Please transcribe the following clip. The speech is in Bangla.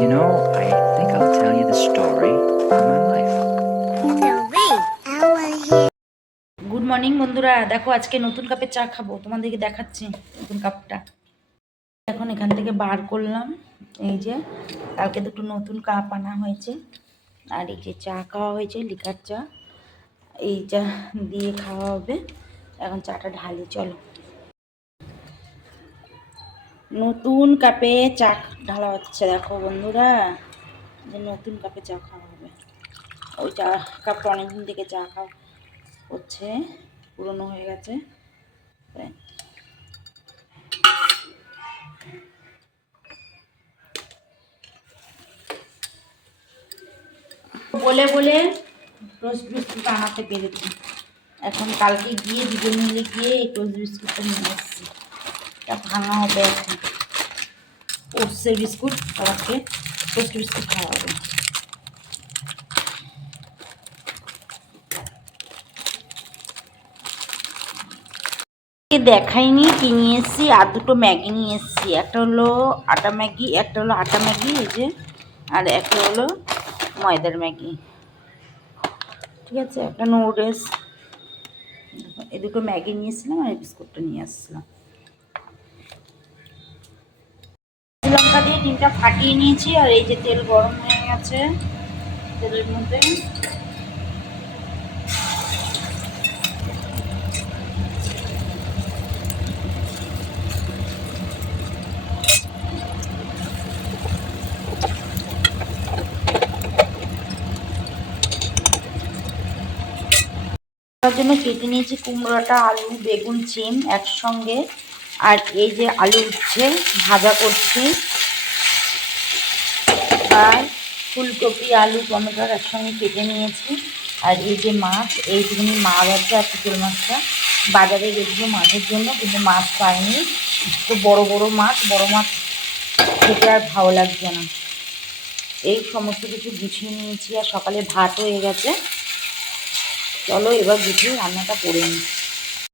I think I'll tell you the story of my life. Good morning বন্ধুরা, দেখো আজকে নতুন কাপের চা খাবো, তোমাদেরকে দেখাচ্ছি নতুন কাপটা। এখন এখান থেকে বার করলাম, এই যে কালকে দুটো নতুন কাপ আনা হয়েছে, আর এই যে চা খাওয়া হয়েছে লিকার চা, এই চা দিয়ে খাওয়া হবে। এখন চাটা ঢালি, চলো। নতুন কাপে চা ঢালা হচ্ছে, দেখো বন্ধুরা, যে নতুন কাপে চা খাওয়া হবে। ওই চা কাপটা অনেকদিন থেকে চা খাওয়া হচ্ছে, পুরনো হয়ে গেছে। বলে বলে টোস্ট বিস্কুট আনাতে পেরেছি। এখন কালকে গিয়ে দুজন মিলে গিয়ে এই টোস্ট বিস্কুটটা নিয়ে এসেছি। এটা ভাঙা হবে, এখন ওটসের বিস্কুট, সবাইকে টোস্ট বিস্কুট খাওয়া হবে। দেখাইনি কি নিয়ে এসেছি, আর দুটো ম্যাগি নিয়ে এসেছি। একটা হলো আটা ম্যাগি, একটা হলো আটা ম্যাগি এই যে, আর একটা হলো ময়দার ম্যাগি, ঠিক আছে। একটা নুডলস, এই দুটো ম্যাগি নিয়েছিলাম আর এই বিস্কুটটা নিয়ে আসছিলাম। লঙ্কা দিয়ে ডিমটা ফাটিয়ে নিয়েছি, আর এই যে তেল গরম হয়ে গেছে, তেলের মধ্যে তার জন্য কেটে নিয়েছি কুমড়োটা, আলু, বেগুন, সিম একসঙ্গে। আর এই যে আলু উচ্ছে ভাজা করছি, আর ফুলকপি, আলু, টমেটো একসঙ্গে কেটে নিয়েছি। আর এই যে মাছ, এইটুকুনি মাছ আছে, আর চিতল মাছটা বাজারে গেছিলো মাছের জন্য, কিন্তু মাছ পাইনি। তো বড় মাছ খেতে আর ভালো লাগছে না। এই সমস্ত কিছু গুছিয়ে নিয়েছি, আর সকালে ভাত হয়ে গেছে। চলো এবার গুছিয়ে রান্নাটা করে নিই।